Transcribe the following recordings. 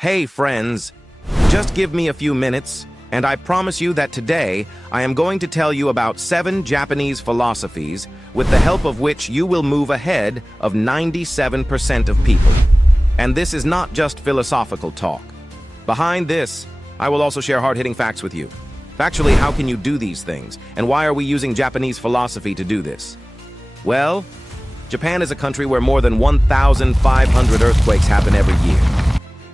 Hey friends, just give me a few minutes, and I promise you that today I am going to tell you about 7 Japanese philosophies with the help of which you will move ahead of 97% of people. And this is not just philosophical talk. Behind this, I will also share hard-hitting facts with you. Factually, how can you do these things, and why are we using Japanese philosophy to do this? Well, Japan is a country where more than 1,500 earthquakes happen every year.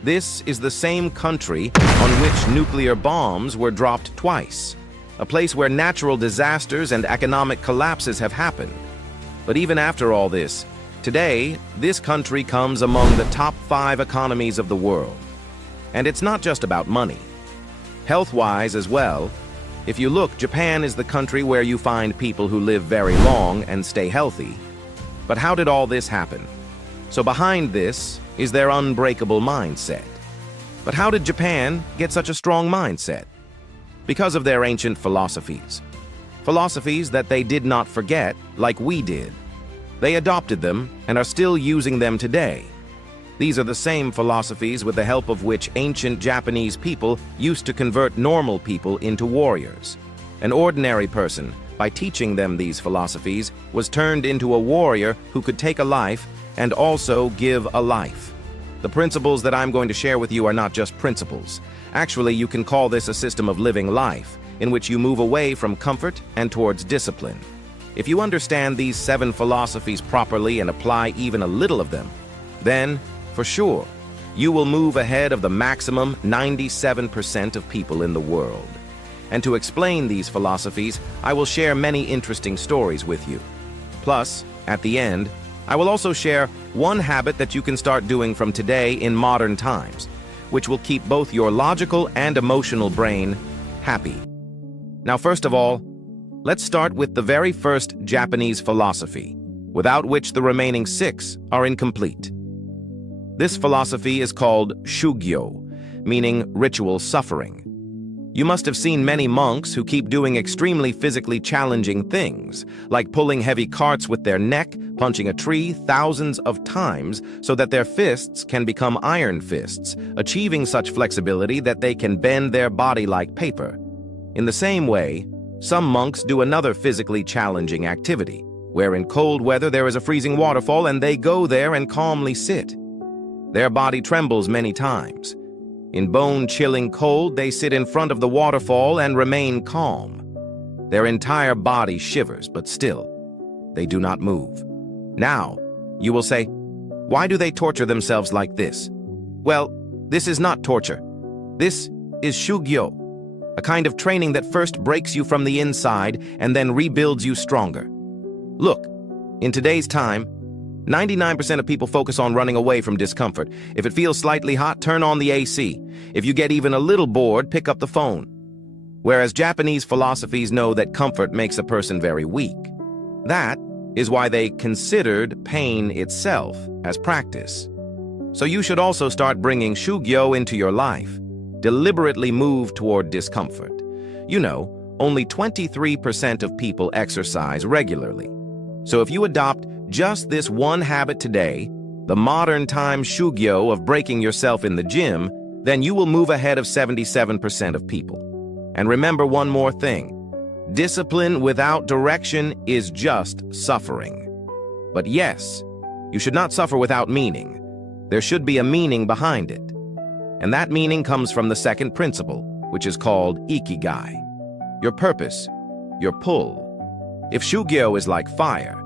This is the same country on which nuclear bombs were dropped twice, a place where natural disasters and economic collapses have happened. But even after all this, today, this country comes among the top 5 economies of the world. And it's not just about money. Health-wise as well, if you look, Japan is the country where you find people who live very long and stay healthy. But how did all this happen? So behind this is their unbreakable mindset. But how did Japan get such a strong mindset? Because of their ancient philosophies. Philosophies that they did not forget like we did. They adopted them and are still using them today. These are the same philosophies with the help of which ancient Japanese people used to convert normal people into warriors. An ordinary person, by teaching them these philosophies, was turned into a warrior who could take a life and also give a life. The principles that I'm going to share with you are not just principles. Actually, you can call this a system of living life, in which you move away from comfort and towards discipline. If you understand these 7 philosophies properly and apply even a little of them, then, for sure, you will move ahead of the maximum 97% of people in the world. And to explain these philosophies, I will share many interesting stories with you. Plus, at the end, I will also share one habit that you can start doing from today in modern times, which will keep both your logical and emotional brain happy. Now, first of all, let's start with the very first Japanese philosophy, without which the remaining 6 are incomplete. This philosophy is called Shugyo, meaning ritual suffering. You must have seen many monks who keep doing extremely physically challenging things, like pulling heavy carts with their neck, punching a tree thousands of times so that their fists can become iron fists, achieving such flexibility that they can bend their body like paper. In the same way, some monks do another physically challenging activity, where in cold weather there is a freezing waterfall and they go there and calmly sit. Their body trembles many times. In bone-chilling cold, they sit in front of the waterfall and remain calm. Their entire body shivers, but still, they do not move. Now, you will say, why do they torture themselves like this? Well, this is not torture. This is Shugyo, a kind of training that first breaks you from the inside and then rebuilds you stronger. Look, in today's time, 99% of people focus on running away from discomfort. If it feels slightly hot, turn on the AC. If you get even a little bored, pick up the phone. Whereas Japanese philosophies know that comfort makes a person very weak. That is why they considered pain itself as practice. So you should also start bringing Shugyo into your life. Deliberately move toward discomfort. You know, only 23% of people exercise regularly. So if you adopt just this one habit today, the modern time Shugyo of breaking yourself in the gym, then you will move ahead of 77% of people. And remember one more thing. Discipline without direction is just suffering. But yes, you should not suffer without meaning. There should be a meaning behind it. And that meaning comes from the second principle, which is called Ikigai. Your purpose, your pull. If Shugyo is like fire,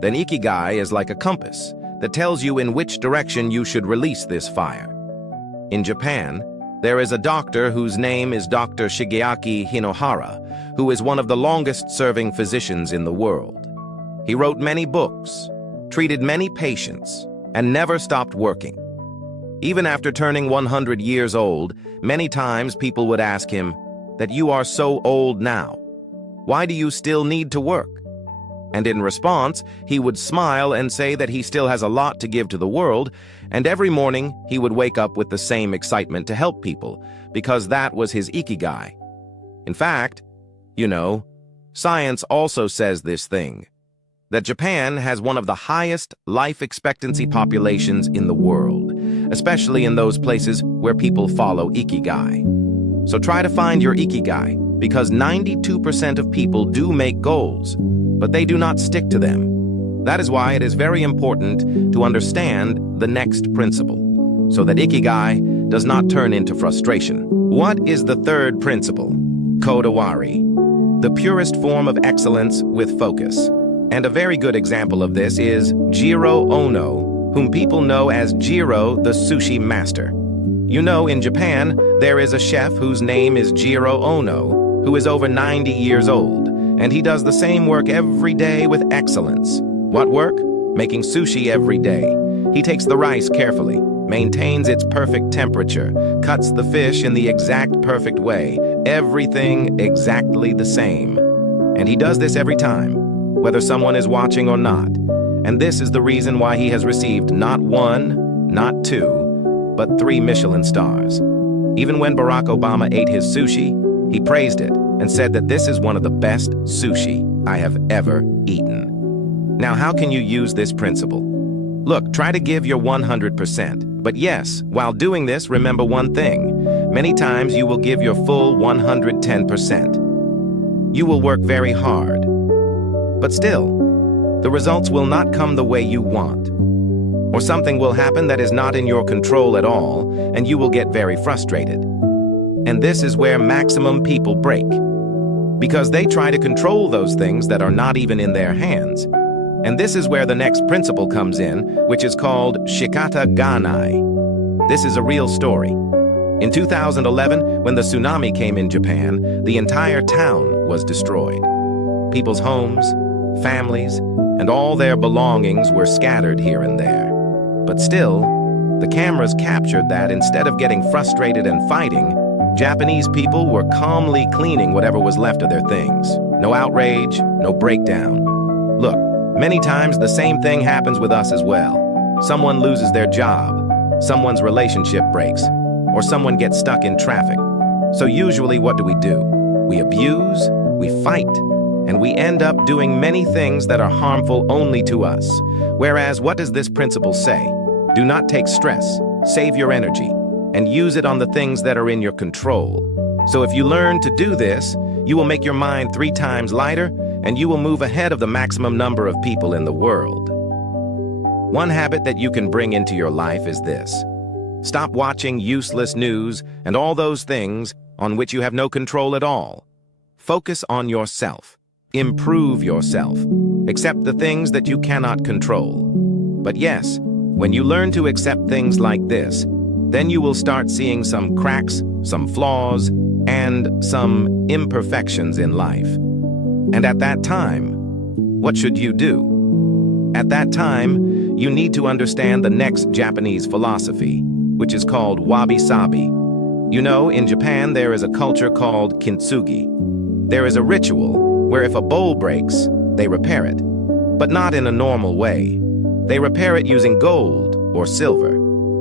then Ikigai is like a compass that tells you in which direction you should release this fire. In Japan, there is a doctor whose name is Dr. Shigeaki Hinohara, who is one of the longest-serving physicians in the world. He wrote many books, treated many patients, and never stopped working. Even after turning 100 years old, many times people would ask him, that you are so old now. Why do you still need to work? And in response, he would smile and say that he still has a lot to give to the world, and every morning he would wake up with the same excitement to help people, because that was his Ikigai. In fact, you know, science also says this thing, that Japan has one of the highest life expectancy populations in the world, especially in those places where people follow Ikigai. So try to find your Ikigai, because 92% of people do make goals, but they do not stick to them. That is why it is very important to understand the next principle, so that Ikigai does not turn into frustration. What is the third principle? Kodawari, the purest form of excellence with focus. And a very good example of this is Jiro Ono, whom people know as Jiro the sushi master. You know, in Japan, there is a chef whose name is Jiro Ono, who is over 90 years old, and he does the same work every day with excellence. What work? Making sushi every day. He takes the rice carefully, maintains its perfect temperature, cuts the fish in the exact perfect way, everything exactly the same. And he does this every time, whether someone is watching or not. And this is the reason why he has received not 1, not 2, but 3 Michelin stars. Even when Barack Obama ate his sushi, he praised it and said that this is one of the best sushi I have ever eaten. Now, how can you use this principle? Look, try to give your 100%. But yes, while doing this, remember one thing. Many times you will give your full 110%. You will work very hard. But still, the results will not come the way you want. Or something will happen that is not in your control at all, and you will get very frustrated. And this is where maximum people break, because they try to control those things that are not even in their hands. And this is where the next principle comes in, which is called Shikata Ga Nai. This is a real story. In 2011, when the tsunami came in Japan, the entire town was destroyed. People's homes, families, and all their belongings were scattered here and there. But still, the cameras captured that instead of getting frustrated and fighting, Japanese people were calmly cleaning whatever was left of their things. No outrage, no breakdown. Look, many times the same thing happens with us as well. Someone loses their job, someone's relationship breaks, or someone gets stuck in traffic. So usually what do? We abuse, we fight, and we end up doing many things that are harmful only to us. Whereas, what does this principle say? Do not take stress, save your energy, and use it on the things that are in your control. So if you learn to do this, you will make your mind 3 times lighter, and you will move ahead of the maximum number of people in the world. One habit that you can bring into your life is this. Stop watching useless news and all those things on which you have no control at all. Focus on yourself. Improve yourself. Accept the things that you cannot control. But yes, when you learn to accept things like this, then you will start seeing some cracks, some flaws, and some imperfections in life. And at that time, what should you do? At that time, you need to understand the next Japanese philosophy, which is called Wabi-Sabi. You know, in Japan, there is a culture called kintsugi. There is a ritual where if a bowl breaks, they repair it, but not in a normal way. They repair it using gold or silver.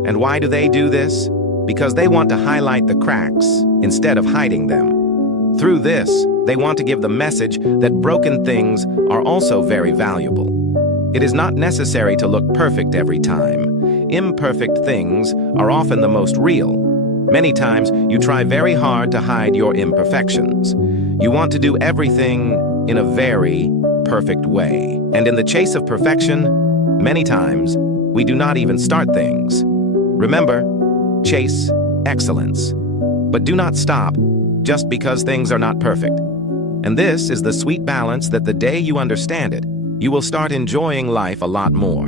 And why do they do this? Because they want to highlight the cracks instead of hiding them. Through this, they want to give the message that broken things are also very valuable. It is not necessary to look perfect every time. Imperfect things are often the most real. Many times, you try very hard to hide your imperfections. You want to do everything in a very perfect way. And in the chase of perfection, many times, we do not even start things. Remember, chase excellence. But do not stop just because things are not perfect. And this is the sweet balance that the day you understand it, you will start enjoying life a lot more.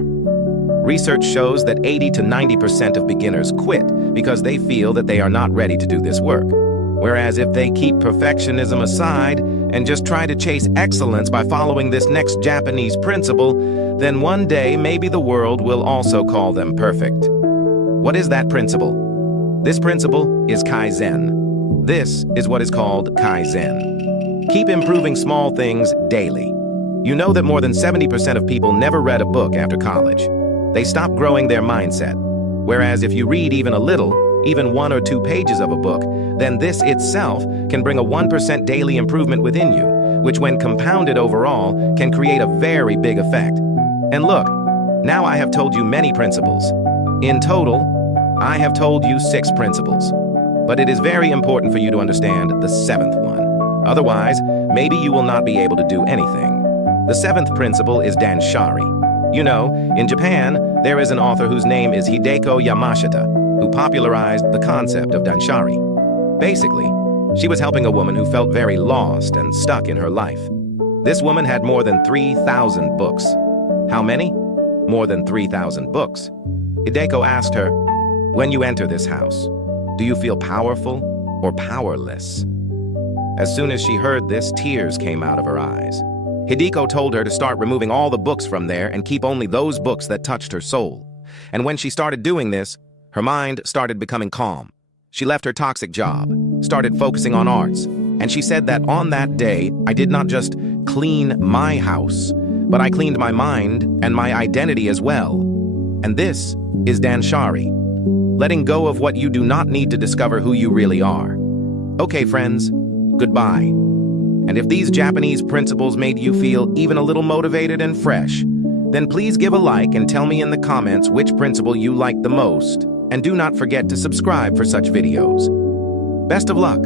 Research shows that 80 to 90% of beginners quit because they feel that they are not ready to do this work. Whereas if they keep perfectionism aside and just try to chase excellence by following this next Japanese principle, then one day maybe the world will also call them perfect. What is that principle? This principle is Kaizen. This is what is called Kaizen. Keep improving small things daily. You know that more than 70% of people never read a book after college. They stop growing their mindset. Whereas if you read even a little, even 1 or 2 pages of a book, then this itself can bring a 1% daily improvement within you, which when compounded overall can create a very big effect. And look, now I have told you many principles. In total, I have told you 6 principles, but it is very important for you to understand the 7th one. Otherwise, maybe you will not be able to do anything. The 7th principle is Danshari. You know, in Japan, there is an author whose name is Hideko Yamashita, who popularized the concept of Danshari. Basically, she was helping a woman who felt very lost and stuck in her life. This woman had more than 3,000 books. How many? More than 3,000 books. Hideko asked her, "When you enter this house, do you feel powerful or powerless?" As soon as she heard this, tears came out of her eyes. Hideko told her to start removing all the books from there and keep only those books that touched her soul. And when she started doing this, her mind started becoming calm. She left her toxic job, started focusing on arts, and she said that on that day, I did not just clean my house, but I cleaned my mind and my identity as well. And this is Danshari, letting go of what you do not need to discover who you really are. Okay, friends, goodbye. And if these Japanese principles made you feel even a little motivated and fresh, then please give a like and tell me in the comments which principle you like the most. And do not forget to subscribe for such videos. Best of luck!